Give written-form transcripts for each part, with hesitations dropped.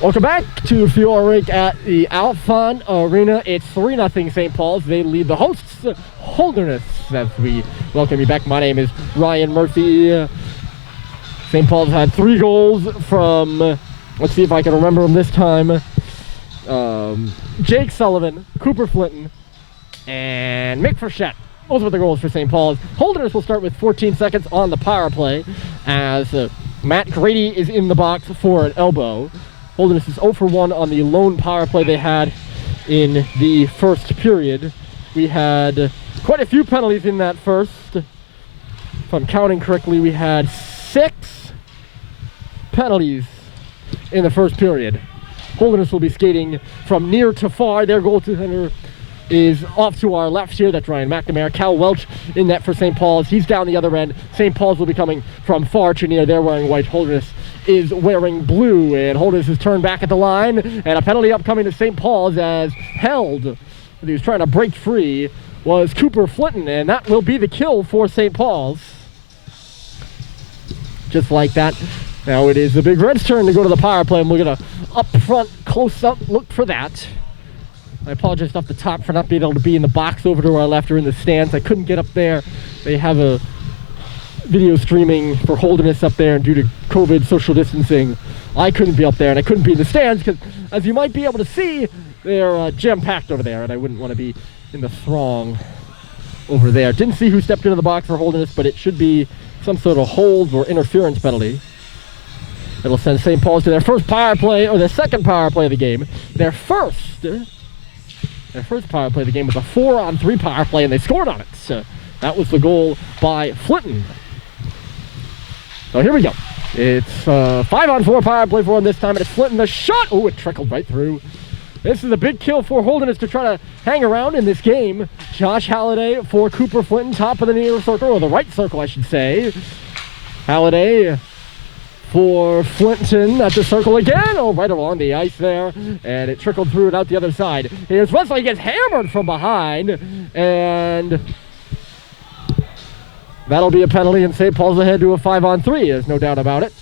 Welcome back to Fiore Rink at the Alfond Arena. It's 3-0 St. Paul's. They lead the hosts, Holderness, as we welcome you back. My name is Ryan Murphy. St. Paul's had 3 goals from, let's see if I can remember them this time, Jake Sullivan, Cooper Flinton, and Mick Frechette. Those were the goals for St. Paul's. Holderness will start with 14 seconds on the power play as Matt Grady is in the box for an elbow. Holderness is 0 for 1 on the lone power play they had in the first period. We had quite a few penalties in that first. If I'm counting correctly, we had 6 penalties in the first period. Holderness will be skating from near to far. Their goaltender is off to our left here. That's Ryan McNamara. Cal Welch in net for St. Paul's. He's down the other end. St. Paul's will be coming from far to near. They're wearing white. Holderness is wearing blue, and Holderness is turned back at the line, and a penalty upcoming to St. Paul's as held. He was trying to break free was Cooper Flinton, and that will be the kill for St. Paul's. Just like that. Now it is the Big Red's turn to go to the power play, and we're going to up front, close up look for that. I apologize off the top for not being able to be in the box over to our left or in the stands. I couldn't get up there. They have a video streaming for Holderness up there, and due to COVID social distancing, I couldn't be up there, and I couldn't be in the stands because, as you might be able to see, they're jam-packed over there, and I wouldn't want to be in the throng over there. Didn't see who stepped into the box for Holderness, but it should be some sort of hold or interference penalty. It'll send St. Paul's to their first power play, or their second power play of the game. Their first power play of the game was a 4-on-3 power play, and they scored on it. So that was the goal by Flinton. So here we go. It's 5-on-4 power play for him this time, and it's Flinton. The shot! Oh, it trickled right through. This is a big kill for Holderness to try to hang around in this game. Josh Halliday for Cooper Flinton, top of the near circle, or the right circle, I should say. Halliday for Flinton at the circle again. Oh, right along the ice there. And it trickled through and out the other side. Here's Wesley, gets hammered from behind. And that'll be a penalty, and St. Paul's ahead to a 5-on-3. There's no doubt about it.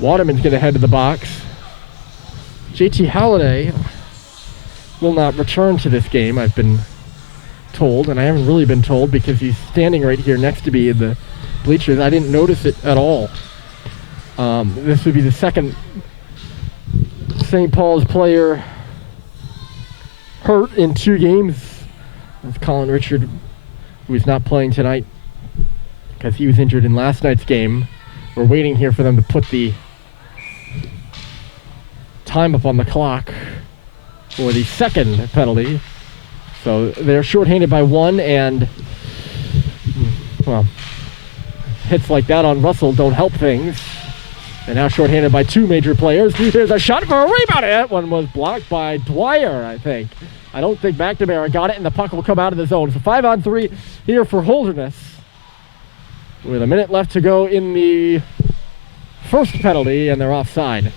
Waterman's going to head to the box. JT Halliday will not return to this game, I've been told, and I haven't really been told because he's standing right here next to me in the bleachers. I didn't notice it at all. This would be the second St. Paul's player hurt in 2 games. That's Colin Richard, who is not playing tonight because he was injured in last night's game. We're waiting here for them to put the time up on the clock for the second penalty. So they're shorthanded by 1, and well, hits like that on Russell don't help things. And now shorthanded by 2 major players. There's a shot for a rebound. That one was blocked by Dwyer, I think. I don't think McNamara got it, and the puck will come out of the zone. So 5-on-3 here for Holderness, with a minute left to go in the first penalty, and they're offside.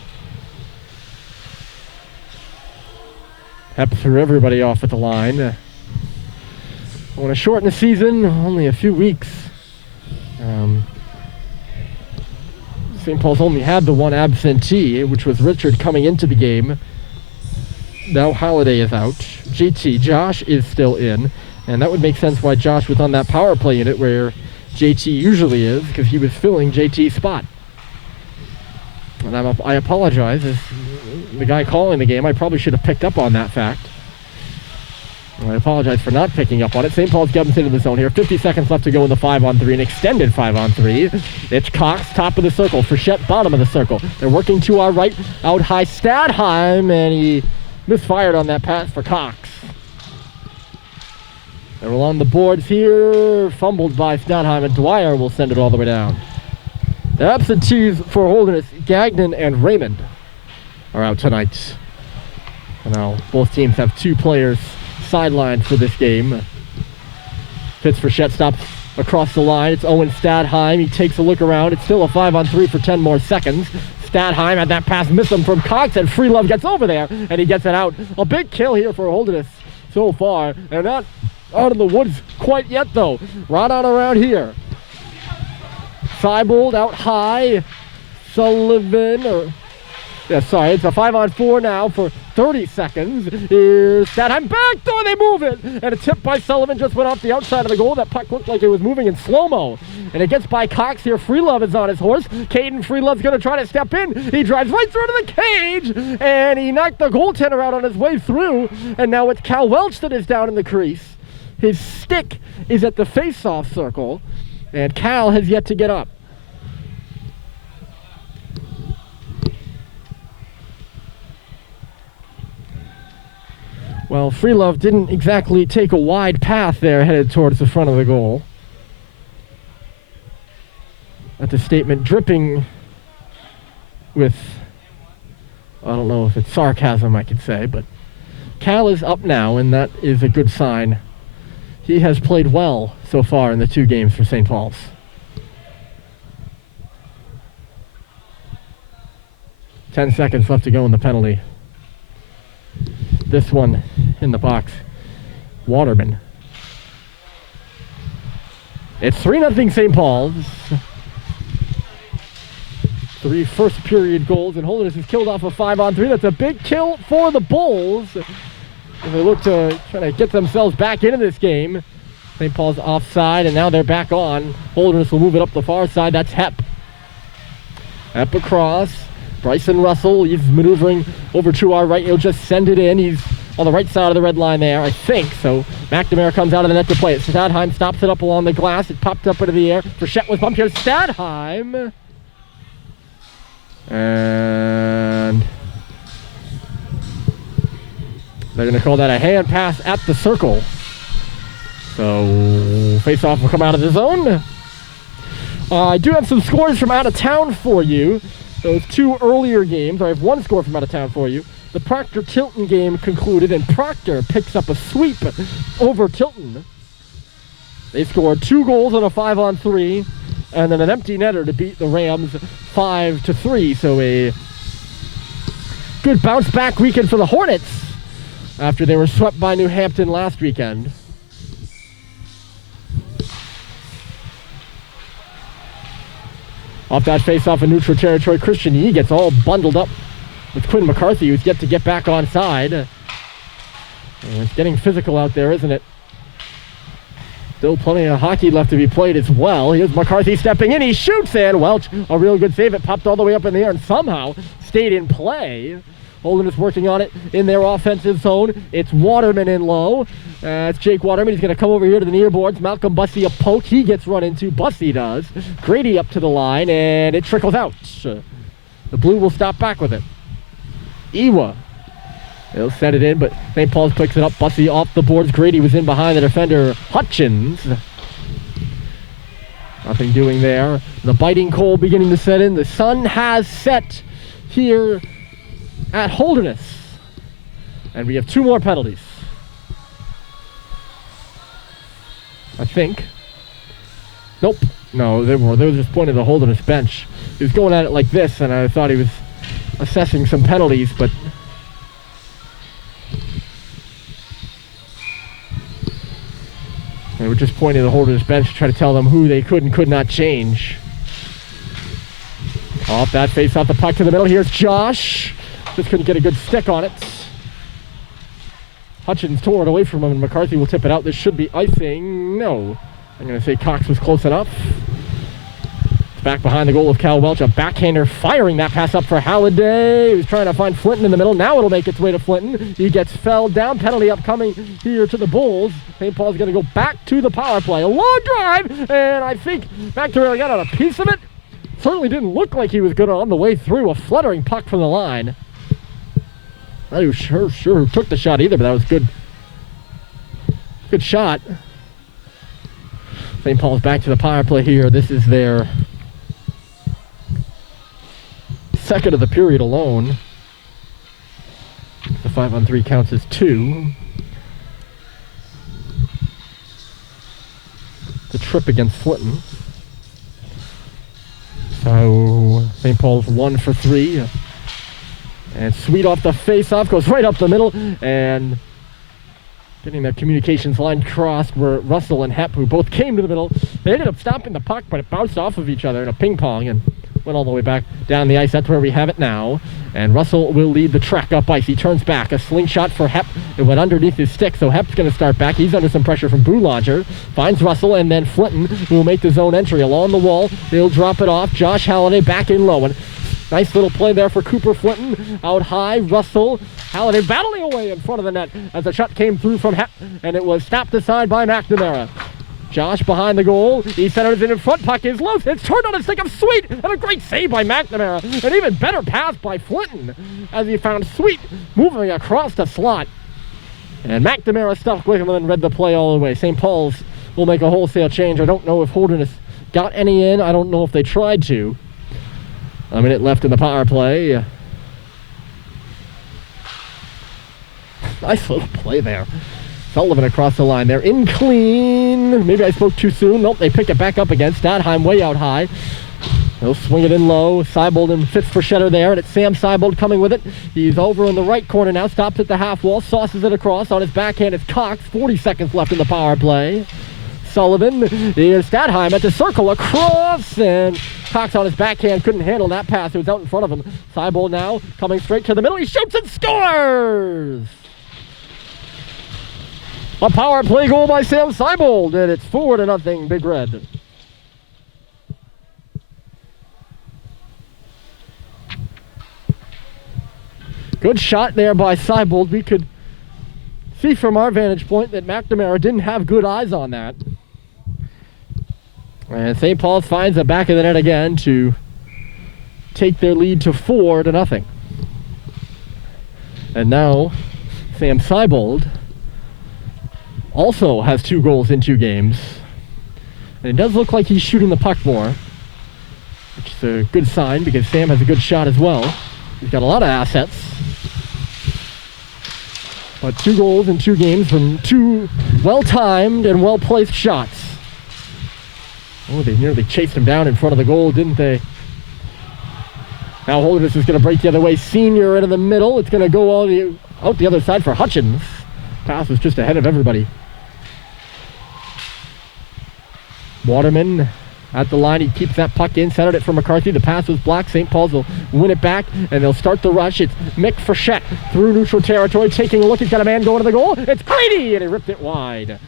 Hep threw everybody off at the line. I want to shorten the season, only a few weeks. St. Paul's only had the 1 absentee, which was Richard coming into the game. Now Halliday is out. Josh is still in, and that would make sense why Josh was on that power play unit where JT usually is, because he was filling JT's spot. And I apologize as the guy calling the game. I probably should have picked up on that fact. I apologize for not picking up on it. St. Paul's getting into the zone here. 50 seconds left to go in the 5-on-3, an extended 5-on-3. It's Cox, top of the circle. Frechette, bottom of the circle. They're working to our right, out high, Stadheim, and he misfired on that pass for Cox. They're along the boards here, fumbled by Stadheim, and Dwyer will send it all the way down. The absentees for Holderness, Gagnon and Raymond, are out tonight. Now, both teams have 2 players sidelined for this game. Fitz Frechette stops across the line. It's Owen Stadheim. He takes a look around. It's still a 5-on-3 for 10 more seconds. Stadheim had that pass miss him from Cox, and Freelove gets over there, and he gets it out. A big kill here for Holderness. so far. And not out of the woods quite yet, though. Right on around here. Seibold out high. Sullivan, it's a 5-on-4 now for 30 seconds. Here's Stadheim back door, they move it! And a tip by Sullivan just went off the outside of the goal. That puck looked like it was moving in slow-mo. And it gets by Cox here. Freelove is on his horse. Caden Freelove's gonna try to step in. He drives right through to the cage, and he knocked the goaltender out on his way through. And now it's Cal Welch that is down in the crease. His stick is at the face-off circle, and Cal has yet to get up. Well, Freelove didn't exactly take a wide path there headed towards the front of the goal. At the statement dripping with, I don't know if it's sarcasm I could say, but Cal is up now, and that is a good sign. He has played well so far in the 2 games for St. Paul's. Ten seconds left to go in the penalty. This one in the box. Waterman. It's 3-0 St. Paul's. 3 first period goals, and Holderness is killed off a 5-on-3. That's a big kill for the Bulls. They look to try to get themselves back into this game. St. Paul's offside, and now they're back on. Holderness will move it up the far side. That's Hep. Hep across. Bryson Russell, he's maneuvering over to our right. He'll just send it in. He's on the right side of the red line there, I think. So McNamara comes out of the net to play it. Stadheim stops it up along the glass. It popped up into the air. Frechette was bumped here. Stadheim. And they're going to call that a hand pass at the circle. So face-off will come out of the zone. I do have some scores from out of town for you. Those 2 earlier games, I have 1 score from out of town for you. The Proctor-Tilton game concluded, and Proctor picks up a sweep over Tilton. They scored 2 goals on a 5-on-3, and then an empty netter to beat the Rams 5-3. So a good bounce-back weekend for the Hornets after they were swept by New Hampton last weekend. Off that face-off in neutral territory, Christian Yee gets all bundled up with Quinn McCarthy, who's yet to get back on side. It's getting physical out there, isn't it? Still plenty of hockey left to be played as well. Here's McCarthy stepping in. He shoots, and Welch, a real good save. It popped all the way up in the air and somehow stayed in play. Holderness working on it in their offensive zone. It's Waterman in low. It's Jake Waterman. He's going to come over here to the near boards. Malcolm Bussey a poke. He gets run into. Bussey does. Grady up to the line, and it trickles out. The Blue will stop back with it. Ewa. They'll set it in, but St. Paul's picks it up. Bussey off the boards. Grady was in behind the defender, Hutchins. Nothing doing there. The biting cold beginning to set in. The sun has set here at Holderness. And we have 2 more penalties. I think. Nope. No, they were just pointing at the Holderness bench. He was going at it like this, and I thought he was assessing some penalties, but they were just pointing at the Holderness bench to try to tell them who they could and could not change. Off that face, off the puck to the middle. Here's Josh. Just couldn't get a good stick on it. Hutchins tore it away from him, and McCarthy will tip it out. This should be icing. No. I'm going to say Cox was close enough. It's back behind the goal of Cal Welch. A backhander firing that pass up for Halliday. He was trying to find Flinton in the middle. Now it'll make its way to Flinton. He gets felled down. Penalty upcoming here to the Bulls. St. Paul's going to go back to the power play. A long drive, and I think McNamara got on a piece of it. Certainly didn't look like he was good on the way through. A fluttering puck from the line. Not even sure who took the shot either, but that was good. Good shot. St. Paul's back to the power play here. This is their second of the period alone. The 5-on-3 counts as 2. The trip against Flinton. So St. Paul's 1 for 3. And Sweet off the face-off, goes right up the middle, and Getting that communications line crossed were Russell and Hepp, who both came to the middle. They ended up stopping the puck, but it bounced off of each other in a ping pong and went all the way back down the ice. That's where we have it now. And Russell will lead the track up ice. He turns back. A slingshot for Hepp. It went underneath his stick, so Hepp's going to start back. He's under some pressure from Boulanger. Finds Russell, and then Flinton, who will make the zone entry along the wall. He'll drop it off. Josh Halliday back in low. And nice little play there for Cooper Flinton. Out high, Russell. Halliday battling away in front of the net as a shot came through from Hepp, and it was stopped aside by McNamara. Josh behind the goal. He centers it in front. Puck is loose. It's turned on a stick of Sweet, and a great save by McNamara. An even better pass by Flinton as he found Sweet moving across the slot. And McNamara stuck with him and then read the play all the way. St. Paul's will make a wholesale change. I don't know if Holderness got any in. I don't know if they tried to. A minute left in the power play. Nice little play there. Sullivan across the line. They're in clean. Maybe I spoke too soon. Nope, they pick it back up again. Stadheim way out high. He'll swing it in low. Seibold and fits for Shetter there, and it's Sam Seibold coming with it. He's over in the right corner now. Stops at the half wall. Sauces it across. On his backhand, it's Cox. 40 seconds left in the power play. Sullivan. Here's Stadheim at the circle across, and Cox on his backhand couldn't handle that pass. It was out in front of him. Seibold now coming straight to the middle. He shoots and scores! A power play goal by Sam Seibold, and it's 4-0 Big Red. Good shot there by Seibold. We could see from our vantage point that McNamara didn't have good eyes on that. And St. Paul's finds the back of the net again to take their lead to 4-0. And now Sam Seibold also has 2 goals in 2 games. And it does look like he's shooting the puck more, which is a good sign because Sam has a good shot as well. He's got a lot of assets. But 2 goals in 2 games from 2 well-timed and well-placed shots. Oh, they nearly chased him down in front of the goal, didn't they? Now Holderness is going to break the other way. Senior into the middle. It's going to go out the other side for Hutchins. Pass was just ahead of everybody. Waterman at the line. He keeps that puck in. Centered it for McCarthy. The pass was blocked. St. Paul's will win it back, and they'll start the rush. It's Mick Frechette through neutral territory. Taking a look. He's got a man going to the goal. It's Grady, and he ripped it wide.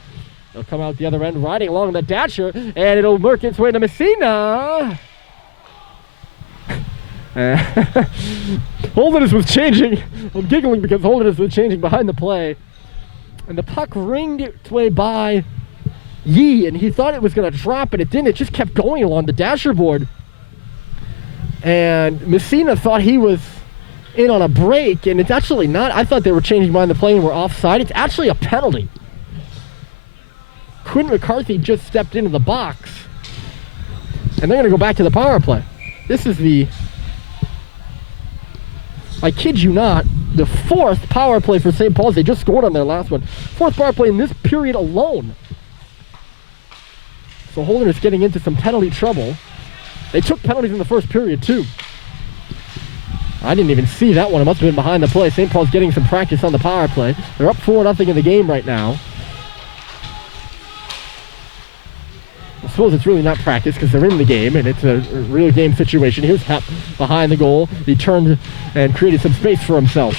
They'll come out the other end, riding along the dasher, and it'll work its way to Messina. Holderness was changing. I'm giggling because Holderness was changing behind the play. And the puck ringed its way by Yee, and he thought it was going to drop, and it didn't. It just kept going along the dasher board. And Messina thought he was in on a break, and it's actually not. I thought they were changing behind the play and were offside. It's actually a penalty. Quinn McCarthy just stepped into the box, and they're going to go back to the power play. This is I kid you not, the 4th power play for St. Paul's. They just scored on their last one. 4th power play in this period alone. So Holderness getting into some penalty trouble. They took penalties in the first period too. I didn't even see that one. It must have been behind the play. St. Paul's getting some practice on the power play. They're up 4-0 in the game right now. I suppose it's really not practice because they're in the game and it's a real game situation. Here's Hepp behind the goal. He turned and created some space for himself.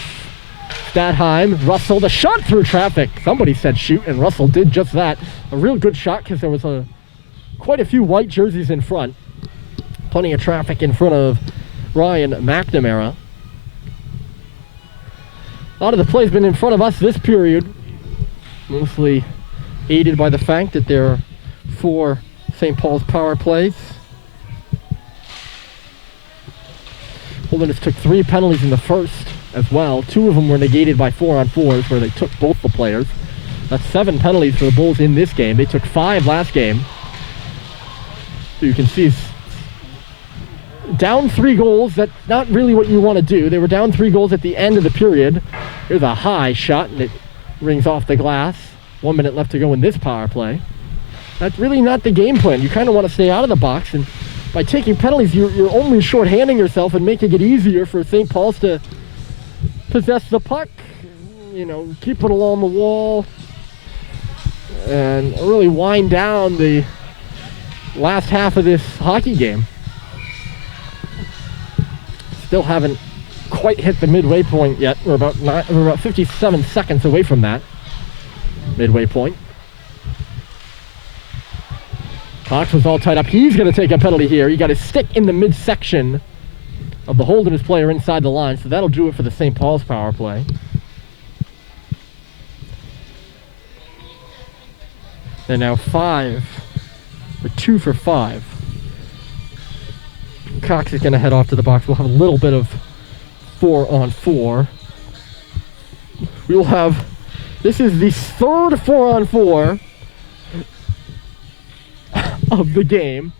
Stadheim, Russell, the shot through traffic. Somebody said shoot, and Russell did just that. A real good shot because there was quite a few white jerseys in front. Plenty of traffic in front of Ryan McNamara. A lot of the play's been in front of us this period, mostly aided by the fact that there are 4 St. Paul's power plays. Holderness took 3 penalties in the first as well. 2 of them were negated by 4-on-4s where they took both the players. That's 7 penalties for the Bulls in this game. They took 5 last game. So you can see down 3 goals. That's not really what you want to do. They were down 3 goals at the end of the period. Here's a high shot, and it rings off the glass. 1 minute left to go in this power play. That's really not the game plan. You kind of want to stay out of the box, and by taking penalties, you're only shorthanding yourself and making it easier for St. Paul's to possess the puck, keep it along the wall, and really wind down the last half of this hockey game. Still haven't quite hit the midway point yet. We're about 57 seconds away from that midway point. Cox was all tied up. He's going to take a penalty here. He got his stick in the midsection of the Holderness player inside the line, so that'll do it for the St. Paul's power play. They're now 2 for 5. Cox is going to head off to the box. We'll have a little bit of 4-on-4. We will have, this is the third 4-on-4 of the game,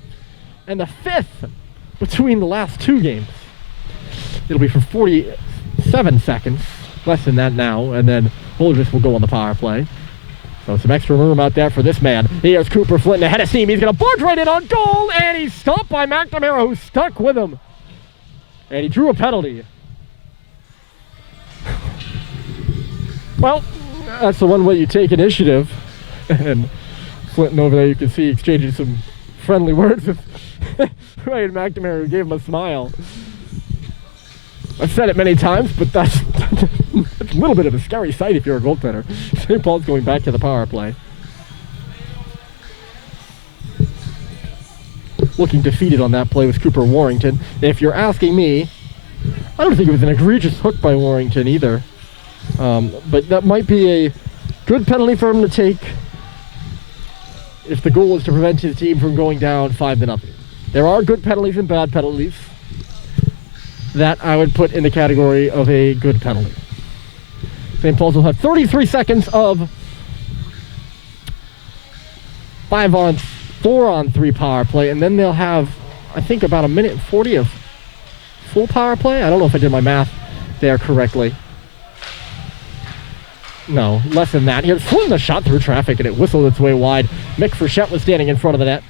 and the 5th between the last 2 games. It'll be for 47 seconds, less than that now, and then Holderness will go on the power play. So some extra room out there for this man. Here's Cooper Flinton ahead of steam. He's going to barge right in on goal, and he's stopped by McNamara, who stuck with him. And he drew a penalty. Well, that's the one way you take initiative. And Flinton over there, you can see exchanging some friendly words with Ryan McNamara, who gave him a smile. I've said it many times, but that's a little bit of a scary sight if you're a goaltender. St. Paul's going back to the power play. Looking defeated on that play was Cooper Warrington. If you're asking me, I don't think it was an egregious hook by Warrington either. But that might be a good penalty for him to take if the goal is to prevent his team from going down 5-0. There are good penalties and bad penalties. That I would put in the category of a good penalty. St. Paul's will have 33 seconds of 4-on-3 power play, and then they'll have, I think, about 1:40 of full power play. I don't know if I did my math there correctly. No, less than that. Here's Flynn, the shot through traffic, and it whistled its way wide. Mick Frechette was standing in front of the net.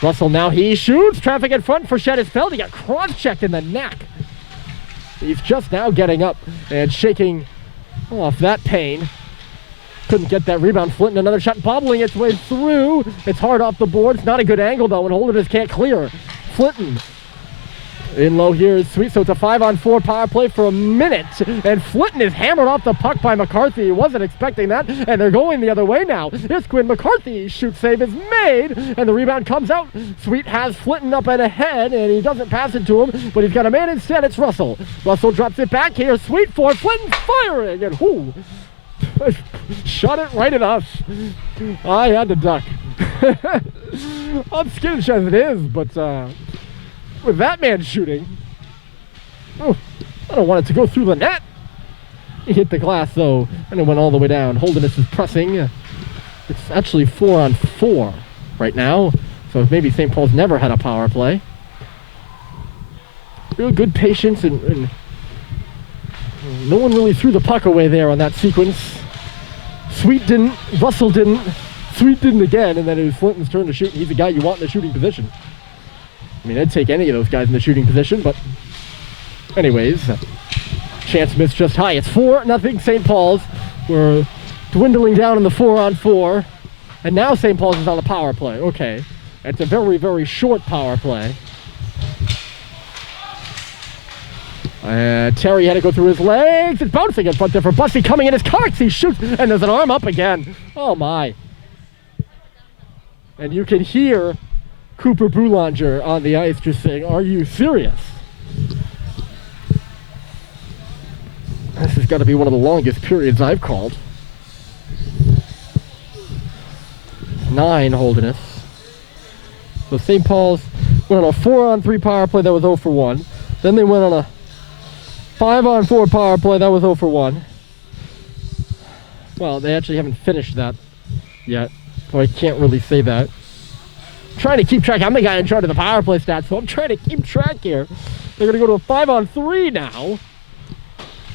Russell now, he shoots. Traffic in front. Frechette is felled. He got cross-checked in the neck. He's just now getting up and shaking off that pain. Couldn't get that rebound. Flinton, another shot, bobbling its way through. It's hard off the boards. Not a good angle, though, and Holderness can't clear. Flinton in low here is Sweet, so it's a 5-on-4 power play for a minute, and Flinton is hammered off the puck by McCarthy. He wasn't expecting that, and they're going the other way now. Here's Quinn McCarthy. Shoot save is made, and the rebound comes out. Sweet has Flinton up and ahead, and he doesn't pass it to him, but he's got a man instead. It's Russell. Russell drops it back here. Sweet for Flinton, firing, and whoo! Shot it right at us. I had to duck. I'm skittish as it is, but with that man shooting, oh, I don't want it to go through the net. He hit the glass though, and it went all the way down. Holderness is pressing. It's actually 4-on-4 right now, so maybe St. Paul's never had a power play. Real good patience, and no one really threw the puck away there on that sequence. Sweet didn't, Russell didn't, Sweet didn't again, and then it was Flinton's turn to shoot. He's the guy you want in the shooting position. I mean, I'd take any of those guys in the shooting position, but anyways, chance missed just high. It's 4-0 St. Paul's. We're dwindling down in the 4-on-4, and now St. Paul's is on the power play. Okay, it's a very, very short power play. Terry had to go through his legs. It's bouncing in front there for Bussey. Coming in as Cox. He shoots, and there's an arm up again. Oh, my. And you can hear Cooper Boulanger on the ice just saying, "Are you serious?" This has got to be one of the longest periods I've called. 9 Holderness. So St. Paul's went on a 4-on-3 power play that was 0 for 1. Then they went on a 5-on-4 power play that was 0 for 1. Well, they actually haven't finished that yet, so I can't really say that. I'm trying to keep track. I'm the guy in charge of the power play stats, so I'm trying to keep track here. They're going to go to a 5-on-3 now.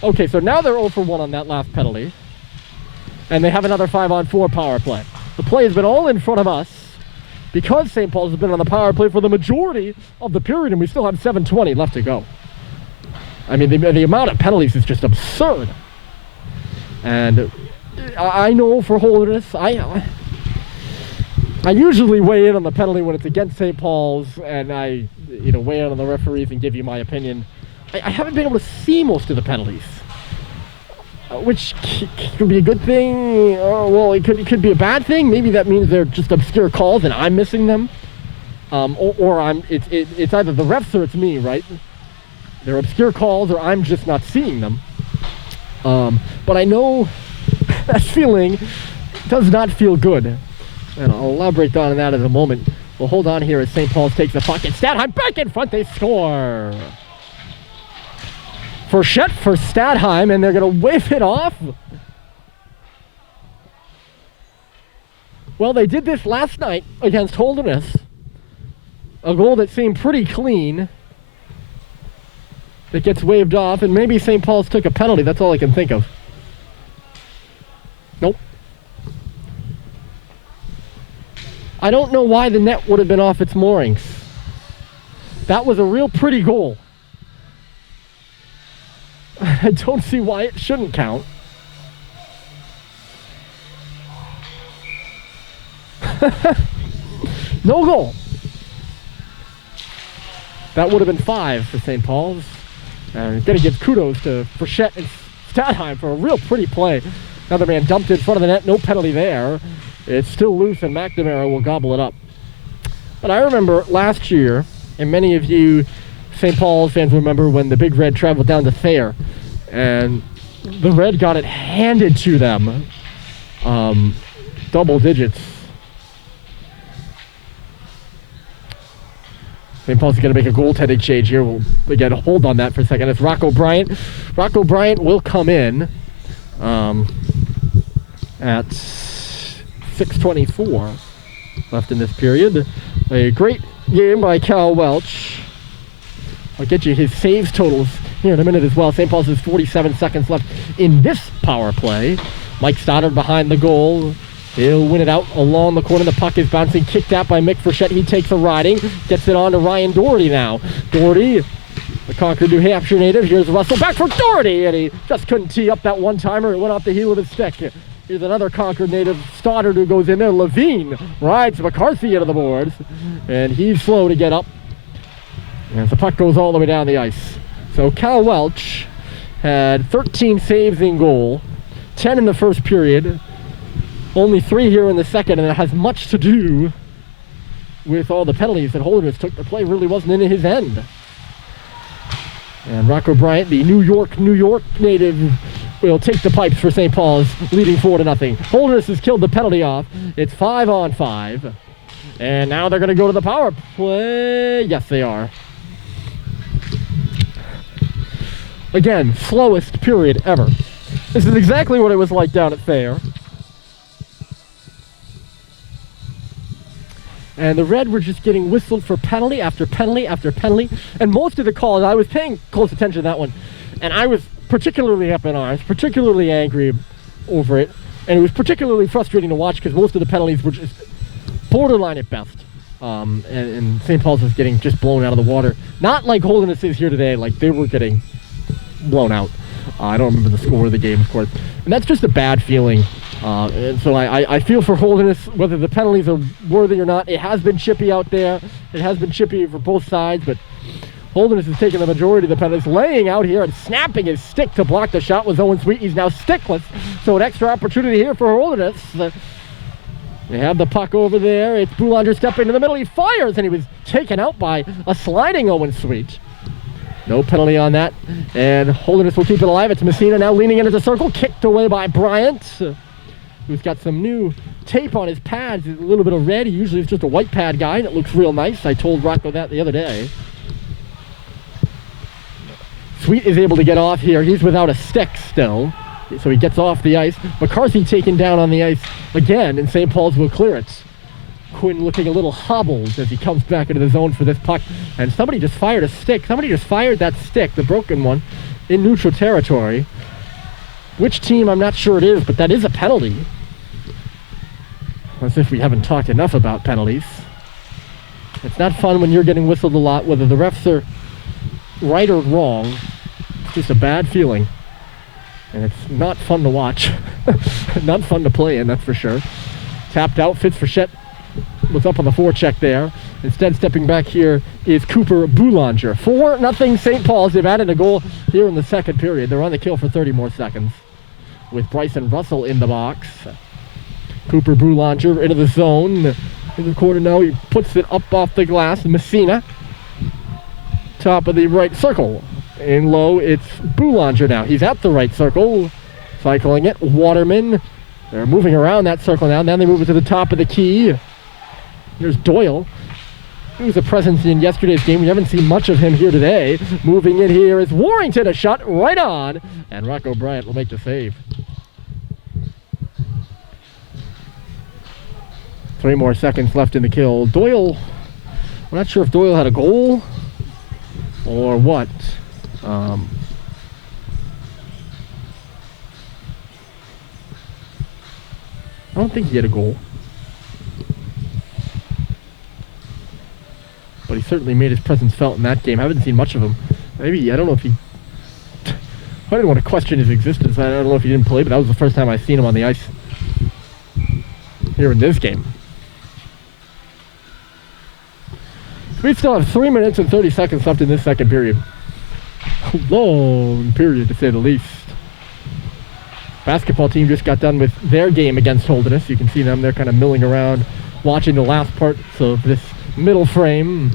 Okay, so now they're 0 for 1 on that last penalty. And they have another 5-on-4 power play. The play has been all in front of us because St. Paul's has been on the power play for the majority of the period, and we still have 7:20 left to go. I mean, the amount of penalties is just absurd. And I know for Holderness, I usually weigh in on the penalty when it's against St. Paul's, and I weigh in on the referees and give you my opinion. I haven't been able to see most of the penalties, which could be a good thing. Well, it could be a bad thing. Maybe that means they're just obscure calls and I'm missing them, or it's either the refs or it's me, right? They're obscure calls or I'm just not seeing them. But I know that feeling does not feel good, and I'll elaborate on that in a moment. We'll hold on here as St. Paul's takes the puck, and Stadheim back in front. They score. Frechette for Stadheim, and they're going to wave it off. Well, they did this last night against Holderness. A goal that seemed pretty clean that gets waved off, and maybe St. Paul's took a penalty. That's all I can think of. Nope. I don't know why the net would have been off its moorings. That was a real pretty goal. I don't see why it shouldn't count. No goal. That would have been 5 for St. Paul's. And gotta give kudos to Frechette and Stadheim for a real pretty play. Another man dumped in front of the net, no penalty there. It's still loose, and McNamara will gobble it up. But I remember last year, and many of you St. Paul's fans remember when the Big Red traveled down to Thayer, and the Red got it handed to them, double digits. St. Paul's going to make a goaltending change here. We'll again hold on that for a second. It's Rocco Bryant. Rocco Bryant will come in at 6:24 left in this period. A great game by Cal Welch. I'll get you his saves totals here in a minute as well. St. Paul's has 47 seconds left in this power play. Mike Stoddard behind the goal. He'll win it out along the corner. The puck is bouncing, kicked out by Mick Frechette. He takes a riding, gets it on to Ryan Doherty now. Doherty, the Concrd, New Hampshire native. Here's Russell back for Doherty, and he just couldn't tee up that one-timer. It went off the heel of his stick. Here's another Concrd native, Stoddard, who goes in there. Levine rides McCarthy into the boards, and he's slow to get up. And the puck goes all the way down the ice. So Cal Welch had 13 saves in goal, 10 in the first period. Only 3 here in the second, and it has much to do with all the penalties that Holderness took. The play really wasn't in his end. And Rocco Bryant, the New York native, will take the pipes for St. Paul's, leading 4-0. Holderness has killed the penalty off. It's 5-on-5. And now they're going to go to the power play. Yes, they are. Again, slowest period ever. This is exactly what it was like down at Thayer. And the Red were just getting whistled for penalty after penalty after penalty. And most of the calls, I was paying close attention to that one. And I was particularly up in arms, particularly angry over it. And it was particularly frustrating to watch because most of the penalties were just borderline at best. And St. Paul's was getting just blown out of the water. Not like Holderness is here today, like they were getting blown out. I don't remember the score of the game, of course. And that's just a bad feeling. And so I feel for Holderness, whether the penalties are worthy or not. It has been chippy out there. It has been chippy for both sides, but Holderness has taken the majority of the penalties. Laying out here and snapping his stick to block the shot was Owen Sweet. He's now stickless, so an extra opportunity here for Holderness. They have the puck over there. It's Boulanger stepping to the middle. He fires, and he was taken out by a sliding Owen Sweet. No penalty on that, and Holderness will keep it alive. It's Messina now leaning into the circle, kicked away by Bryant, who's got some new tape on his pads. A little bit of red. He usually is just a white pad guy, and it looks real nice. I told Rocco that the other day. Sweet is able to get off here. He's without a stick still, so he gets off the ice. McCarthy taken down on the ice again, and St. Paul's will clear it. Quinn looking a little hobbled as he comes back into the zone for this puck, and somebody just fired a stick. Somebody just fired that stick, the broken one, in neutral territory. Which team, I'm not sure it is, but that is a penalty. As if we haven't talked enough about penalties. It's not fun when you're getting whistled a lot, whether the refs are right or wrong. It's just a bad feeling. And it's not fun to watch. Not fun to play in, that's for sure. Tapped out, Fitzfrechette was up on the forecheck there. Instead, stepping back here is Cooper Boulanger. 4-0 St. Paul's. They've added a goal here in the second period. They're on the kill for 30 more seconds with Bryson Russell in the box. Cooper Boulanger into the zone. In the corner now, he puts it up off the glass. Messina, top of the right circle. In low, it's Boulanger now. He's at the right circle, cycling it. Waterman, they're moving around that circle now. Then they move it to the top of the key. Here's Doyle. He was a presence in yesterday's game. We haven't seen much of him here today. Moving in here is Warrington, a shot right on. And Rocco Bryant will make the save. 3 more seconds left in the kill. Doyle, I'm not sure if Doyle had a goal or what. I don't think he had a goal. But he certainly made his presence felt in that game. I haven't seen much of him. Maybe, I don't know if he... I didn't want to question his existence. I don't know if he didn't play, but that was the first time I've seen him on the ice here in this game. We still have 3 minutes and 30 seconds left in this second period. A long period, to say the least. Basketball team just got done with their game against Holderness. You can see them, they're kind of milling around, watching the last parts of this middle frame.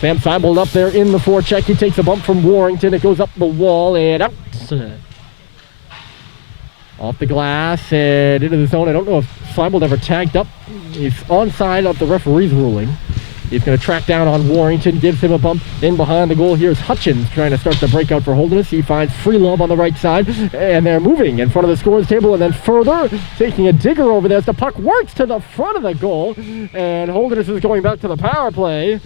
Sam Seibold up there in the forecheck. He takes a bump from Warrington. It goes up the wall and out. Off the glass and into the zone. I don't know if Seibold ever tagged up. He's onside of the referee's ruling. He's going to track down on Warrington, gives him a bump. In behind the goal, here's Hutchins trying to start the breakout for Holderness. He finds Freelove on the right side, and they're moving in front of the scorer's table, and then further, taking a digger over there as the puck works to the front of the goal, and Holderness is going back to the power play.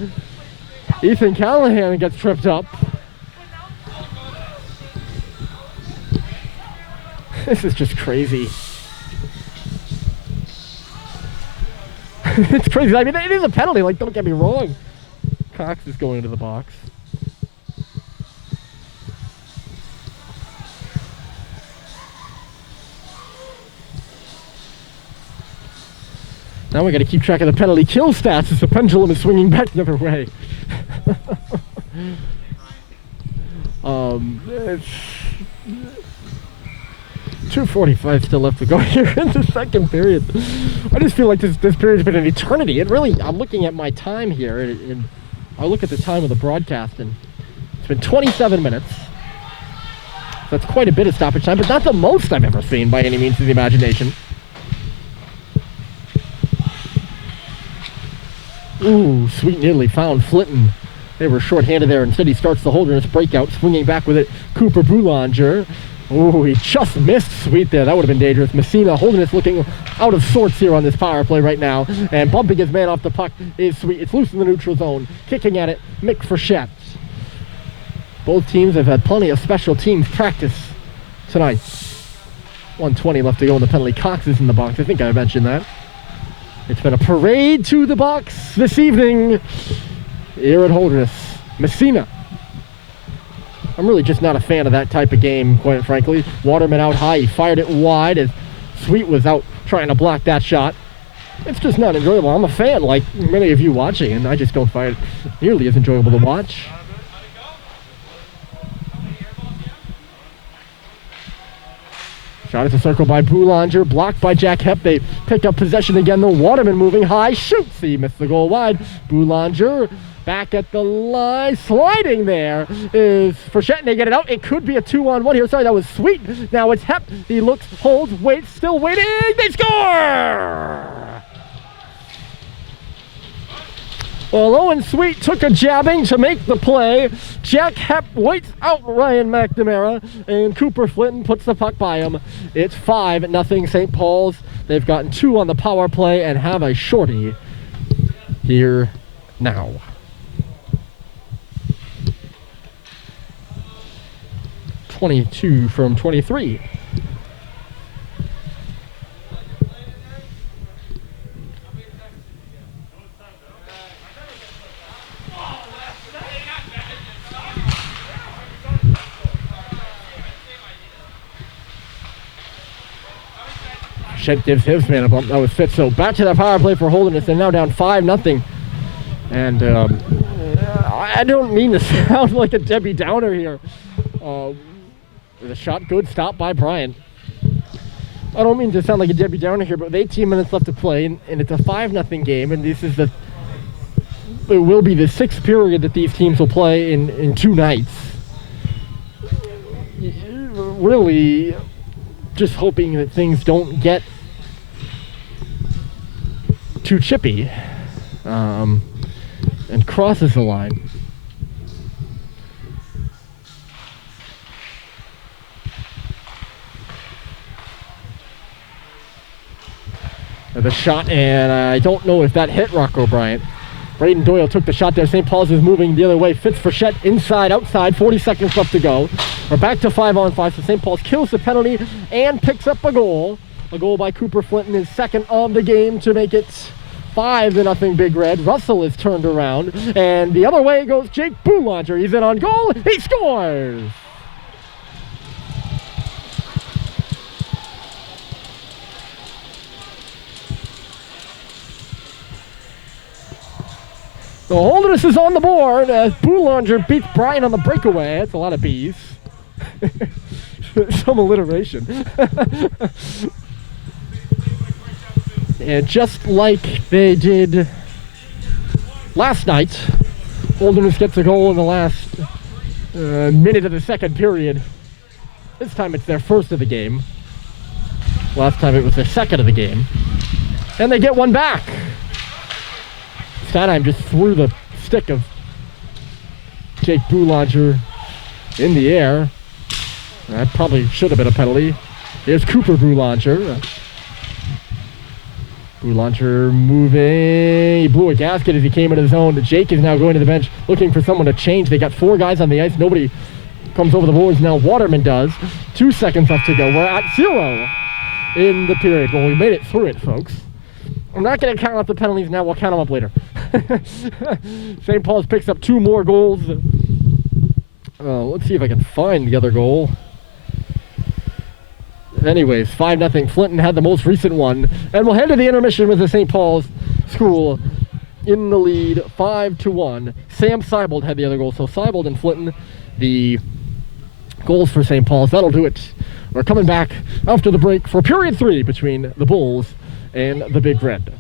Ethan Callahan gets tripped up. This is just crazy. It's crazy. I mean, it is a penalty, like, don't get me wrong. Cox is going into the box. Now we got to keep track of the penalty kill stats as the pendulum is swinging back the other way. It's 2:45 still left to go here in the second period. I just feel like this period's been an eternity. It really, I'm looking at my time here, and I look at the time of the broadcast, and it's been 27 minutes. That's quite a bit of stoppage time, but not the most I've ever seen by any means of the imagination. Ooh, Sweet nearly found Flinton. They were short-handed there. Instead, he starts the Holderness breakout, swinging back with it. Cooper Boulanger. Ooh, he just missed Sweet there. That would have been dangerous. Messina, Holderness looking out of sorts here on this power play right now. And bumping his man off the puck is Sweet. It's loose in the neutral zone. Kicking at it, Mick Frechette. Both teams have had plenty of special teams practice tonight. 1:20 left to go in the penalty. Cox is in the box. I think I mentioned that. It's been a parade to the box this evening here at Holderness. Messina. I'm really just not a fan of that type of game, quite frankly. Waterman out high. He fired it wide as Sweet was out trying to block that shot. It's just not enjoyable. I'm a fan, like many of you watching, and I just don't find it nearly as enjoyable to watch. Shot at the circle by Boulanger, blocked by Jack Hepp. They pick up possession again. The Waterman moving high, shoots. He missed the goal wide. Boulanger back at the line, sliding there is Frechette, and they get it out. It could be a 2-on-1 here. Sorry, that was Sweet. Now it's Hepp. He looks, holds, waits, still waiting. They score! Well, Owen Sweet took a jabbing to make the play. Jack Hepp waits out Ryan McNamara, and Cooper Flinton puts the puck by him. It's 5-0 St. Paul's. They've gotten 2 on the power play and have a shorty here now. .22 from 23. Shed gives his man a bump. That was Fitz. So back to that power play for Holderness. They're now down 5-0. And I don't mean to sound like a Debbie Downer here. The shot good, stop by Bryant. I don't mean to sound like a Debbie Downer here, but with 18 minutes left to play, and it's a 5-0 game, and this is it will be the 6th period that these teams will play in 2 nights. Really just hoping that things don't get too chippy and crosses the line. The shot, and I don't know if that hit Rocco Bryant. Braden Doyle took the shot there. St. Paul's is moving the other way. Fitz Frechette inside, outside. 40 seconds left to go. We're back to 5-on-5. So St. Paul's kills the penalty and picks up a goal. A goal by Cooper Flinton, his second of the game to make it 5-0 Big Red. Russell is turned around, and the other way goes Jake Boulanger. He's in on goal. He scores! So Holderness is on the board as Boulanger beats Brian on the breakaway. That's a lot of B's. Some alliteration. And just like they did last night, Holderness gets a goal in the last minute of the second period. This time it's their first of the game. Last time it was their second of the game. And they get one back. Stadheim just threw the stick of Jake Boulanger in the air. That probably should have been a penalty. Here's Cooper Boulanger. Boulanger moving. He blew a gasket as he came into the zone. Jake is now going to the bench looking for someone to change. They got 4 guys on the ice. Nobody comes over the boards. Now Waterman does. 2 seconds left to go. We're at 0 in the period. Well, we made it through it, folks. I'm not going to count up the penalties now. We'll count them up later. St. Paul's picks up 2 more goals. Let's see if I can find the other goal. Anyways, 5-0. Flinton had the most recent one. And we'll head to the intermission with the St. Paul's School in the lead, 5-1. Sam Seibold had the other goal. So Seibold and Flinton, the goals for St. Paul's. That'll do it. We're coming back after the break for period 3 between the Bulls and the Big Red.